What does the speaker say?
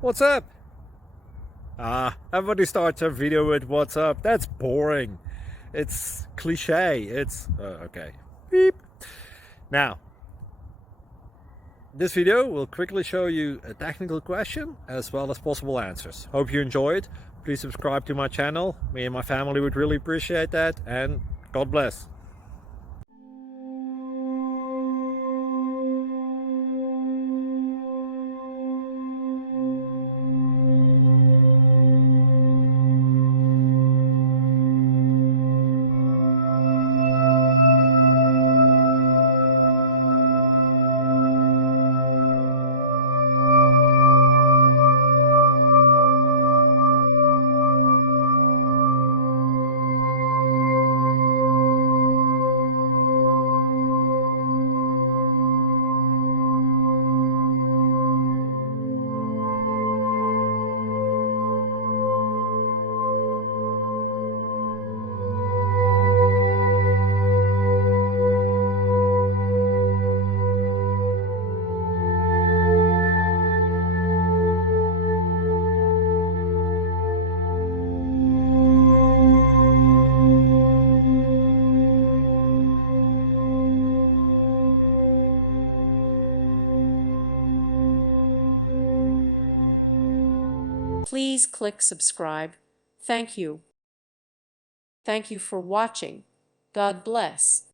What's up? Everybody starts a video with what's up. That's boring. It's cliche. It's okay. Beep. Now, this video will quickly show you a technical question as well as possible answers. Hope you enjoy it. Please subscribe to my channel. Me and my family would really appreciate that, and God bless. Please click subscribe. Thank you. Thank you for watching. God bless.